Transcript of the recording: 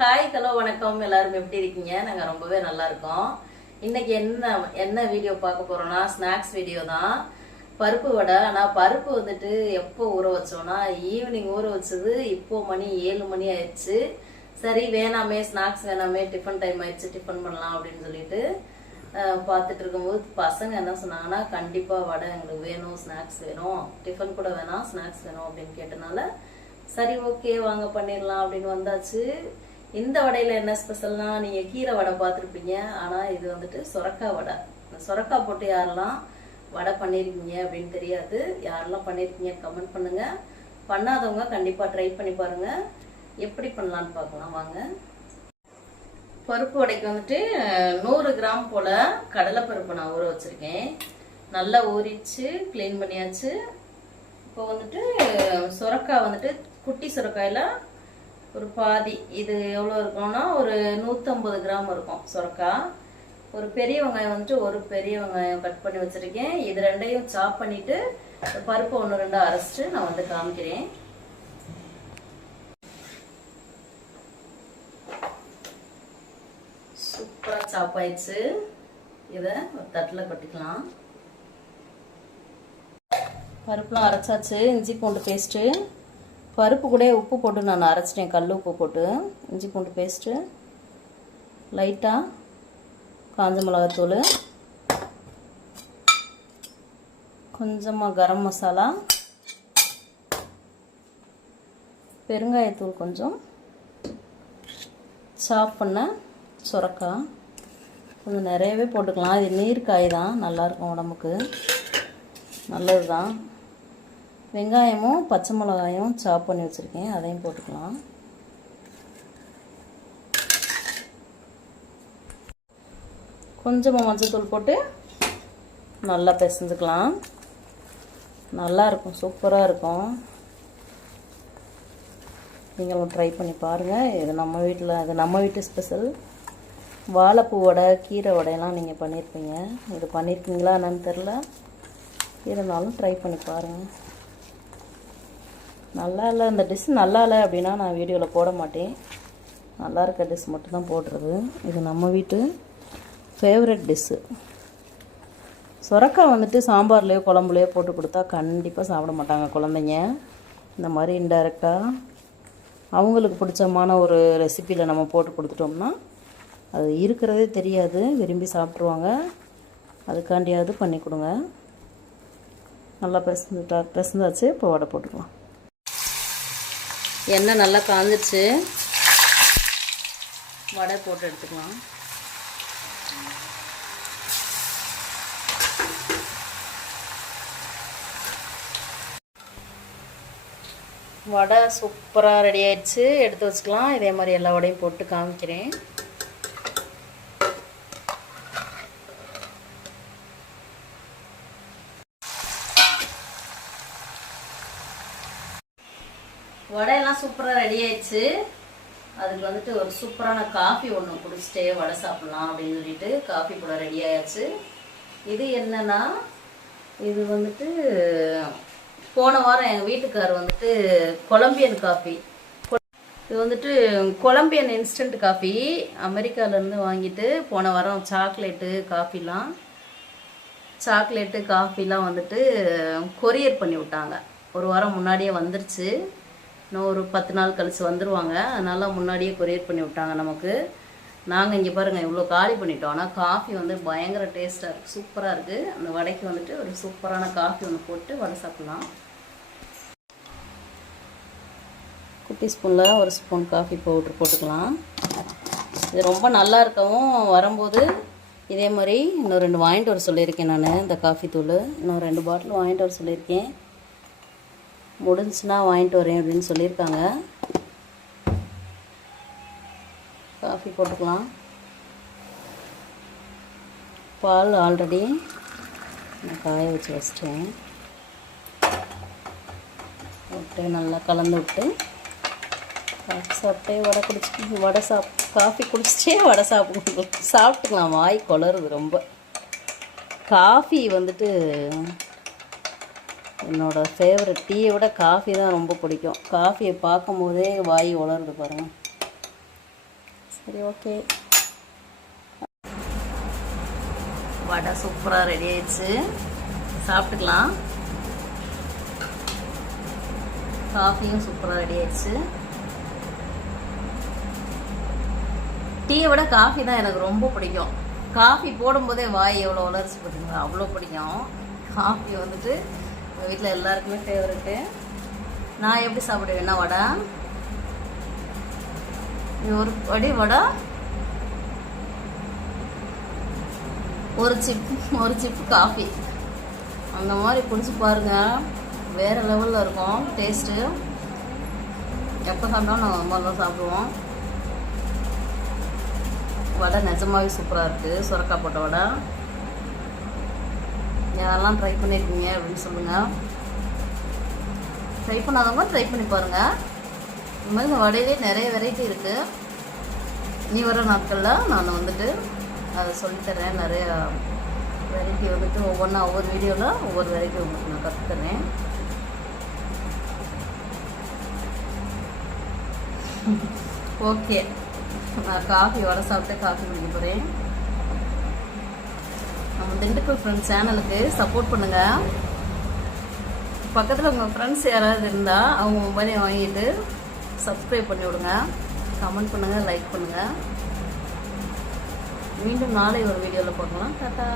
Hi hello வணக்கம். எல்லாரும் எப்படி இருக்கீங்க? நாங்க ரொம்பவே நல்லா இருக்கோம். இன்னைக்கு என்ன என்ன வீடியோ பார்க்க போறோம்னா ஸ்நாக்ஸ் வீடியோ தான். பருப்பு வடை. ஆனால் பருப்பு வந்துட்டு எப்போ ஊற வச்சோம்னா ஈவினிங் ஊற வச்சது இப்போ மணி ஏழு மணி ஆயிடுச்சு. சரி வேணாமே ஸ்நாக்ஸ் வேணாமே டிஃபன் டைம் ஆயிடுச்சு டிஃபன் பண்ணலாம் அப்படின்னு சொல்லிட்டு பார்த்துட்டு இருக்கும்போது பசங்க என்ன சொன்னாங்கன்னா கண்டிப்பாக வடை எங்களுக்கு வேணும் ஸ்நாக்ஸ் வேணும். டிஃபன் கூட வேணாம் ஸ்நாக்ஸ் வேணும் அப்படின்னு கேட்டனால சரி ஓகே வாங்க பண்ணிடலாம் அப்படின்னு வந்தாச்சு. இந்த வடையில என்ன ஸ்பெஷல்னா நீங்க கீரை வடை பார்த்துருப்பீங்க. ஆனா இது வந்துட்டு சொரக்காய் வடை. சுரக்காய் சொரக்காய் போட்டு யாரெல்லாம் வடை பண்ணிருக்கீங்க அப்படின்னு தெரியாது. யாரெல்லாம் பண்ணிருக்கீங்க கமெண்ட் பண்ணுங்க. பண்ணாதவங்க கண்டிப்பா ட்ரை பண்ணி பாருங்க. எப்படி பண்ணலாம்னு பார்க்கலாம். வாங்க. பருப்பு வடைக்கு வந்துட்டு நூறு கிராம் போல கடலைப்பருப்பு நான் ஊற வச்சிருக்கேன். நல்லா ஊறிச்சு க்ளீன் பண்ணியாச்சு. இப்போ வந்துட்டு சுரக்காய் வந்துட்டு குட்டி சுரக்காயில் ஒரு பாதி இது எவ்வளோ இருக்கும்னா ஒரு நூற்றம்பது கிராம் இருக்கும் சுரக்காய் ஒரு பெரிய வெங்காயம் வந்துட்டு ஒரு பெரிய வெங்காயம் கட் பண்ணி வச்சுருக்கேன். இது ரெண்டையும் சாப் பண்ணிவிட்டு பருப்பு ஒன்று ரெண்டு அரைச்சிட்டு நான் வந்து காமிக்கிறேன். சூப்பராக சாப் ஆயிடுச்சு. இதை ஒரு தட்டில் கொட்டிக்கலாம். பருப்புலாம் அரைச்சாச்சு இஞ்சி பூண்டு பேஸ்ட்டு பருப்பு கூட உப்பு போட்டு நான் அரைச்சிட்டேன். கல் உப்பு போட்டு. இஞ்சி பூண்டு பேஸ்ட்டு லைட்டாக காஞ்ச மிளகாத்தூள். கொஞ்சமாக கரம் மசாலா. பெருங்காயத்தூள் கொஞ்சம். சாப் பண்ண சுரக்காய் கொஞ்சம் நிறையவே போட்டுக்கலாம். இது நீர் காய் தான் நல்லாயிருக்கும் உடம்புக்கு. நல்லது தான் வெங்காயமும் பச்சை மிளகாயும் சாப் பண்ணி வச்சுருக்கேன். அதையும் போட்டுக்கலாம். கொஞ்சமாக மஞ்சத்தூள் போட்டு நல்லா பிசைஞ்சுக்கலாம். நல்லா இருக்கும். சூப்பராக இருக்கும். நீங்களும் ட்ரை பண்ணி பாருங்கள் இது நம்ம வீட்டில் இது நம்ம வீட்டு ஸ்பெஷல் வாழைப்பூ வடை கீரை வடையெல்லாம் நீங்கள் பண்ணியிருப்பீங்க இது பண்ணியிருக்கீங்களா என்னன்னு தெரில இருந்தாலும் ட்ரை பண்ணி பாருங்கள் நல்லா இல்லை இந்த டிஷ் நல்லா இல்லை அப்படின்னா நான் வீடியோவில் போட மாட்டேன். நல்லா இருக்க டிஷ் மட்டும்தான் போடுறது. இது நம்ம வீட்டு ஃபேவரட் டிஷ்ஷு சுரக்காய் வந்துட்டு சாம்பார்லேயோ குழம்புலையோ போட்டு கொடுத்தா கண்டிப்பாக சாப்பிட மாட்டாங்க குழந்தைங்க. இந்த மாதிரி இன்டைரக்டாக அவங்களுக்கு பிடிச்சமான ஒரு ரெசிப்பியில் நம்ம போட்டு கொடுத்துட்டோம்னா அது இருக்கிறதே தெரியாது. விரும்பி சாப்பிட்ருவாங்க அதுக்காண்டியாவது பண்ணி கொடுங்க. நல்லா பிசைஞ்சுட்டா பிசைஞ்சாச்சு இப்போ வடை போட்டுக்கலாம். எண்ணெய் நல்லா காஞ்சிருச்சு. வடை போட்டு எடுத்துக்கலாம். வடை சூப்பராக ரெடி ஆயிடுச்சு. எடுத்து வச்சுக்கலாம். இதே மாதிரி எல்லா வடையும் போட்டு காமிக்கிறேன். வடையெல்லாம் சூப்பராக ரெடி ஆயிடுச்சு. அதுக்கு வந்துட்டு ஒரு சூப்பரான காஃபி ஒன்று குடிச்சிட்டே வடை சாப்பிட்லாம் அப்படின்னு சொல்லிட்டு காஃபி கூட ரெடி ஆயாச்சு. இது என்னன்னா இது வந்துட்டு போன வாரம் எங்கள் வீட்டுக்கார் வந்துட்டு கொலம்பியன் காஃபி இது வந்துட்டு கொலம்பியன் இன்ஸ்டன்ட் காஃபி அமெரிக்காவிலேருந்து வாங்கிட்டு போன வாரம் சாக்லேட்டு காஃபிலாம் சாக்லேட்டு காஃபிலாம் வந்துட்டு கொரியர் பண்ணி விட்டாங்க. ஒரு வாரம் முன்னாடியே வந்துருச்சு. இன்னும் ஒரு பத்து நாள் கழித்து வந்துடுவாங்க அதனால முன்னாடியே கொரியர் பண்ணி விட்டாங்க நமக்கு. நாங்கள் இங்கே பாருங்கள் இவ்வளோ காலி பண்ணிட்டோம். ஆனால் காஃபி வந்து பயங்கர டேஸ்ட்டாக இருக்குது சூப்பராக இருக்குது அந்த வடைக்கு வந்துட்டு ஒரு சூப்பரான காஃபி ஒன்று போட்டு வடை சாப்பிட்லாம். குட்டி ஸ்பூனில் ஒரு ஸ்பூன் காஃபி பவுட்ரு போட்டுக்கலாம். இது ரொம்ப நல்லா இருக்கவும் வரும்போது இதே மாதிரி இன்னும் ரெண்டு வாங்கிட்டு வர சொல்லியிருக்கேன் நான் இந்த காஃபி தூள். இன்னும் ரெண்டு பாட்டில் வாங்கிட்டு வர சொல்லியிருக்கேன். முடிஞ்சுன்னா வாங்கிட்டு வரேன் அப்படின்னு சொல்லியிருக்காங்க. காஃபி போட்டுக்கலாம். பால் ஆல்ரெடி நான் காய வச்சு வச்சிட்டேன். விட்டு நல்லா கலந்து விட்டு காஃபி சாப்பிட்டே வடை குடிச்சு வடை சாப் காஃபி குடிச்சிட்டே வடை சாப்பிட்டு சாப்பிட்டுக்கலாம் வாய் குளருது ரொம்ப. காஃபி வந்துட்டு என்னோட ஃபேவரட் டீயை விட காஃபி தான் ரொம்ப பிடிக்கும். காஃபியை பார்க்கும் போதே வாய் உலருது பாருங்கள் சரி ஓகே வடை சூப்பராக ரெடி ஆயிடுச்சு. சாப்பிட்டுக்கலாம். காஃபியும் சூப்பராக ரெடி ஆயிடுச்சு. டீயை விட காஃபி தான் எனக்கு ரொம்ப பிடிக்கும். காஃபி போடும்போதே வாய் எவ்வளோ உலர்ச்சி பார்த்தீங்களா அவ்வளோ பிடிக்கும். காஃபி வந்துட்டு எங்கள் வீட்டில் எல்லாருக்குமே ஃபேவரெட்டு நான் எப்படி சாப்பிடுவேன்னா வடை? ஒரு வடி வடை? ஒரு சிப் ஒரு சிப் காஃபி அந்த மாதிரி குடிச்சு பாருங்க. வேறு லெவலில் இருக்கும். டேஸ்ட்டு எப்போ சாப்பிட்டாலும் நாங்கள் ரொம்ப நல்லா சாப்பிடுவோம். வடை நிஜமாகவே சூப்பராக இருக்குது சுரக்காய் போட்ட வடை. யாரெல்லாம் ட்ரை பண்ணியிருக்கீங்க அப்படின்னு சொல்லுங்கள் ட்ரை பண்ணாதவங்க ட்ரை பண்ணி பாருங்கள் இந்த மாதிரி இந்த வடையிலே நிறைய வெரைட்டி இருக்குது நீ வர நாட்களில் நான் வந்துட்டு அதை சொல்லித்தரேன் நிறைய வெரைட்டி வந்துட்டு ஒவ்வொன்றா ஒவ்வொரு வீடியோவில் ஒவ்வொரு வெரைட்டி உங்களுக்கு நான் கற்றுத்தரேன் ஓகே நான் காஃபி வடை சாப்பிட்டு காஃபி குடிக்க போகிறேன் நம்ம திண்டுக்கல் ஃப்ரெண்ட்ஸ் சேனலுக்கு சப்போர்ட் பண்ணுங்கள் பக்கத்தில் உங்கள் ஃப்ரெண்ட்ஸ் யாராவது இருந்தால் அவங்க மொபைலை வாங்கிட்டு சப்ஸ்கிரைப் பண்ணி விடுங்க. கமெண்ட் பண்ணுங்கள் லைக் பண்ணுங்கள் மீண்டும் நாளை ஒரு வீடியோவில் பார்க்கலாம். டாட்டா.